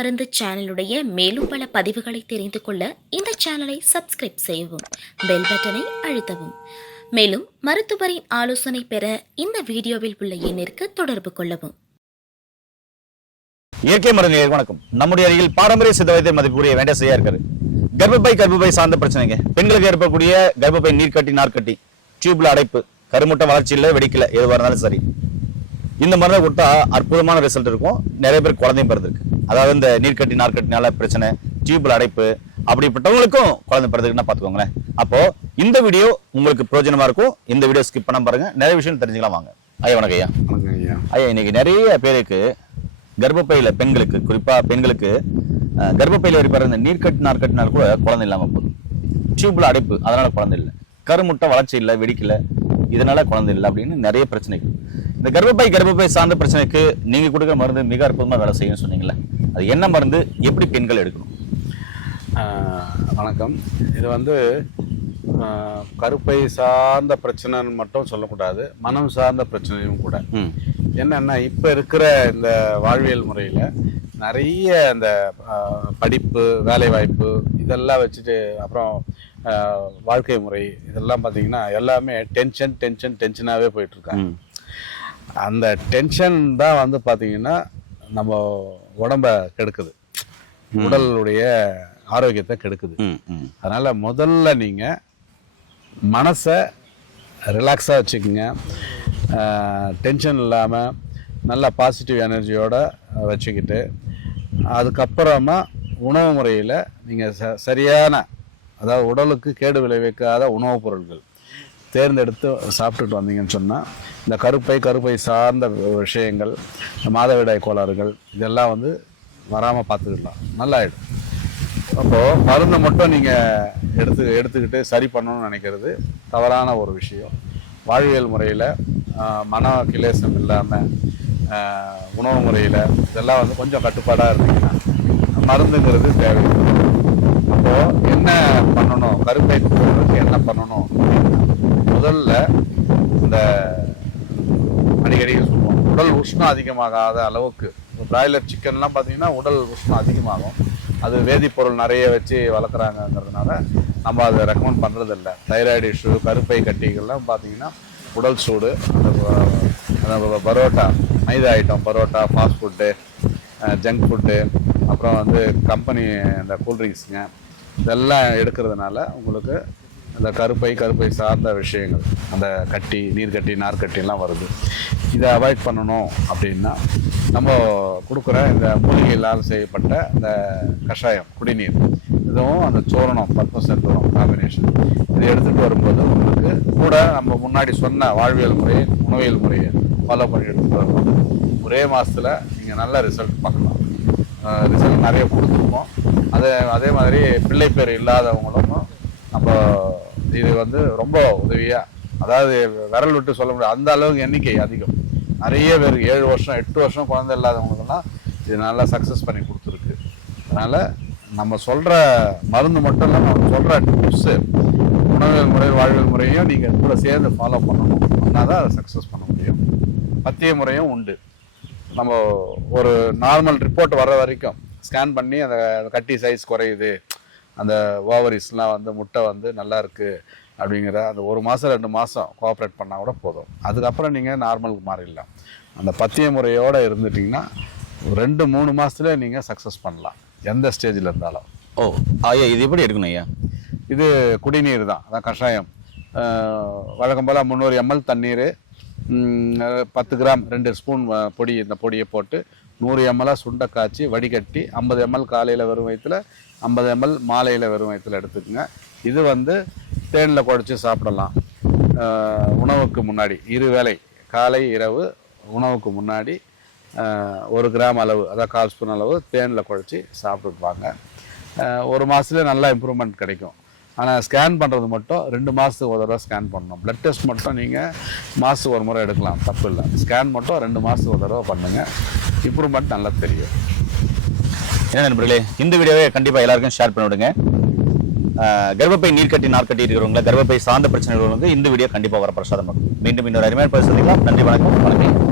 மருந்து சேனலுடைய மேலும் பல பதிவுகளை தெரிந்து கொள்ள இந்த சேனலை சப்ஸ்கிரைப் செய்யவும், பெல் பட்டனை அழுத்தவும். மேலும் மருத்துவரின் ஆலோசனை பெற இந்த வீடியோவில் உள்ள எண்ணிற்கு தொடர்பு கொள்ளவும். இயற்கை மருந்து வணக்கம். நம்முடைய அருகில் பாரம்பரிய சித்த வைத்திய மதிப்புரிய வேண்டசையா இருக்காரு. கர்ப்பப்பை சார்ந்த பிரச்சனைங்க, பெண்களுக்கு ஏற்படக்கூடிய கர்ப்பப்பை நீர்க்கட்டி, நார்க்கட்டி, டியூப்ல அடைப்பு, கருமுட்டை வளர்ச்சி இல்லை, வெடிக்கல, எதுவாக இருந்தாலும் சரி, இந்த மருந்தை கொடுத்தா அற்புதமான ரிசல்ட் இருக்கும். நிறைய பேர் குழந்தையும் பிறந்திருக்கு. அதாவது இந்த நீர்க்கட்டி, நார்க்கட்டினால பிரச்சனை, டியூப்ல அடைப்பு, அப்படிப்பட்டவங்களுக்கும் குழந்தை பிறந்திருக்குன்னா பார்த்துக்கோங்களேன். அப்போ இந்த வீடியோ உங்களுக்கு பிரயோஜனமா இருக்கும். இந்த வீடியோ ஸ்கிப் பண்ண பாருங்க, நிறைய விஷயம் தெரிஞ்சுக்கலாம். வாங்க ஐயா. வணக்கம் ஐயா. ஐயா, இன்னைக்கு நிறைய பேருக்கு கர்ப்பப்பையில, பெண்களுக்கு, குறிப்பா பெண்களுக்கு கர்ப்பப்பையில வரைப்பாரு இந்த நீர்க்கட்டு, நார்க்கட்டினால கூட குழந்தை இல்லாம போகுது. டியூப்ல அடைப்பு, அதனால குழந்தை இல்லை, கருமுட்டை வளர்ச்சி இல்லை, வெடிக்கல, இதனால குழந்தை இல்லை அப்படின்னு நிறைய பிரச்சனைகள். இந்த கர்ப்பப்பை சார்ந்த பிரச்சனைக்கு நீங்க கொடுக்குற மருந்து மிக அற்புதமா வேலை செய்யும் சொன்னீங்களே, அது என்ன மருந்து, எப்படி பெண்கள் எடுக்கணும்? வணக்கம். இது கருப்பை சார்ந்த பிரச்சனைன்னு மட்டும் சொல்லக்கூடாது, மனம் சார்ந்த பிரச்சனையும் கூட. என்னன்னா, இப்போ இருக்கிற இந்த வாழ்வியல் முறையில் நிறைய இந்த படிப்பு, வேலைவாய்ப்பு இதெல்லாம் வச்சுட்டு, அப்புறம் வாழ்க்கை முறை இதெல்லாம் பார்த்தீங்கன்னா எல்லாமே டென்ஷனாகவே போயிட்டுருக்காங்க. அந்த டென்ஷன் தான் பார்த்தீங்கன்னா நம்ம உடம்ப கெடுக்குது, உடலுடைய ஆரோக்கியத்தை கெடுக்குது. அதனால் முதல்ல நீங்கள் மனசை ரிலாக்ஸாக வச்சுக்கோங்க. டென்ஷன் இல்லாமல் நல்ல பாசிட்டிவ் எனர்ஜியோடு வச்சுக்கிட்டு, அதுக்கப்புறமா உணவு முறையில் நீங்கள் சரியான, அதாவது உடலுக்கு கேடு விளைவிக்காத உணவுப் பொருட்கள் தேர்ந்தெடுத்து சாப்பிட்டுட்டு வந்தீங்கன்னு சொன்னால், இந்த கருப்பை சார்ந்த விஷயங்கள், மாதவிடாய் கோளாறுகள் இதெல்லாம் வராமல் பார்த்துக்கலாம், நல்லாயிடும். அப்போது மருந்தை மட்டும் நீங்கள் எடுத்துக்கிட்டு சரி பண்ணணும்னு நினைக்கிறது தவறான ஒரு விஷயம். வாழ்வியல் முறையில் மன கிளேசம் இல்லாமல் உணவு முறையில் இதெல்லாம் கொஞ்சம் கட்டுப்பாடாக இருந்தீங்கன்னா மருந்துங்கிறது தேவையில்லை. அப்போது என்ன பண்ணணும், கருப்பை போடுறதுக்கு என்ன பண்ணணும் அப்படின்னா, முதல்ல இந்த அடிக்கடி சொல்லுவோம், உடல் உஷ்ணம் அதிகமாகாத அளவுக்கு. இப்போ பிராய்லர் சிக்கன்லாம் பார்த்தீங்கன்னா உடல் உஷ்ணம் அதிகமாகும். அது வேதிப்பொருள் நிறைய வச்சு வளர்க்குறாங்கங்கிறதுனால நம்ம அதை ரெக்கமெண்ட் பண்ணுறதில்ல. தைராய்டு இஷ்யூ, கருப்பை கட்டிகள்லாம் பார்த்தீங்கன்னா உடல் சூடு, அந்த parotta, maida item, parotta, fast food, junk food, அப்புறம் கம்பெனி இந்த கூல்ட்ரிங்க்ஸுங்க, இதெல்லாம் எடுக்கிறதுனால உங்களுக்கு இந்த கருப்பை சார்ந்த விஷயங்கள், அந்த கட்டி, நீர்க்கட்டி, நார்க்கட்டிலாம் வருது. இதை அவாய்ட் பண்ணணும் அப்படின்னா நம்ம கொடுக்குற இந்த மூலிகைகளால் செய்யப்பட்ட இந்த கஷாயம், குடிநீர், இதுவும் அந்த சோரணம், பத்மசந்தூரம் காம்பினேஷன், இதை எடுத்துகிட்டு வரும்போது உங்களுக்கு கூட நம்ம முன்னாடி சொன்ன வாழ்வியல் முறையை, உணவியல் முறையை ஃபாலோ பண்ணி எடுத்துகிட்டு வரும்போது ஒரே மாதத்தில் நீங்கள் நல்ல ரிசல்ட் பார்க்கலாம். ரிசல்ட் நிறைய கொடுத்துருக்கோம். அதே மாதிரி பிள்ளை பேர் இல்லாதவங்களும் நம்ம இது ரொம்ப உதவியாக, அதாவது விரல் விட்டு சொல்ல முடியாது, அந்த அளவுக்கு எண்ணிக்கை அதிகம். நிறைய பேர் 7 வருஷம் 8 வருஷம் குழந்தை இல்லாதவங்களுக்கெல்லாம் இது நல்லா சக்ஸஸ் பண்ணி கொடுத்துருக்கு. அதனால் நம்ம சொல்கிற மருந்து மட்டும் இல்லை, நம்ம சொல்கிற டிப்ஸு, உணவியல் முறை, வாழ்வியல் முறையும் நீங்கள் கூட சேர்ந்து ஃபாலோ பண்ணணும். அப்படின்னா தான் அதை சக்ஸஸ் பண்ண முடியும். பத்திய முறையும் உண்டு. நம்ம ஒரு நார்மல் ரிப்போர்ட் வர்ற வரைக்கும் ஸ்கேன் பண்ணி அந்த கட்டி சைஸ் குறையுது, அந்த ஓவரிஸ்லாம் முட்டை நல்லா இருக்குது அப்படிங்கிற அந்த 1 மாதம் 2 மாதம் கோஆப்ரேட் பண்ணால் கூட போதும். அதுக்கப்புறம் நீங்கள் நார்மலுக்கு மாறிடலாம். அந்த பத்திய முறையோடு இருந்துட்டிங்கன்னா 2-3 மாதத்துல நீங்கள் சக்ஸஸ் பண்ணலாம், எந்த ஸ்டேஜில் இருந்தாலும். ஐயா, இது எப்படி எடுக்கணும் ஐயா? இது குடிநீர் தான், அதான் கஷாயம். வழக்கம் போல் 300 ml தண்ணீர், 10 கிராம் 2 ஸ்பூன் பொடி, இந்த பொடியை போட்டு 100 ml சுண்டை காய்ச்சி வடிகட்டி 50 ml காலையில் வெறும் வயிற்றுல, 50 ml மாலையில் வெறும் வயிற்றுல எடுத்துக்கோங்க. இது தேனில் குழச்சி சாப்பிடலாம். உணவுக்கு முன்னாடி, 2 வேளை, காலை இரவு உணவுக்கு முன்னாடி 1 கிராம் அளவு, அதாவது 1/4 ஸ்பூன் அளவு தேனில் குழச்சி சாப்பிட்டுட்டு வாங்க. 1 மாதத்துல நல்லா இம்ப்ரூவ்மெண்ட் கிடைக்கும். ஆனால் ஸ்கேன் பண்ணுறது மட்டும் 2 மாதத்துக்கு ஒரு தடவை ஸ்கேன் பண்ணணும். பிளட் டெஸ்ட் மட்டும் நீங்கள் மாதத்துக்கு ஒரு முறை எடுக்கலாம், தப்பு இல்லை. ஸ்கேன் மட்டும் 2 மாதத்துக்கு ஒரு தடவை பண்ணுங்கள், இம்ப்ரூவ்மெண்ட் நல்லா தெரியும். என்ன நண்பர்களே, இந்த வீடியோவை கண்டிப்பாக எல்லாருக்கும் ஷேர் பண்ணிவிடுங்க. கர்ப்பப்பை நீர்க்கட்டி, நார்க்கட்டி இருக்கிறவங்க, கர்ப்பப்பை சார்ந்த பிரச்சனைகள் இந்த வீடியோ கண்டிப்பாக வர பிரசாதம். மீண்டும் இன்னொரு அருமையான பேசுறீங்களா? நன்றி, வணக்கம்.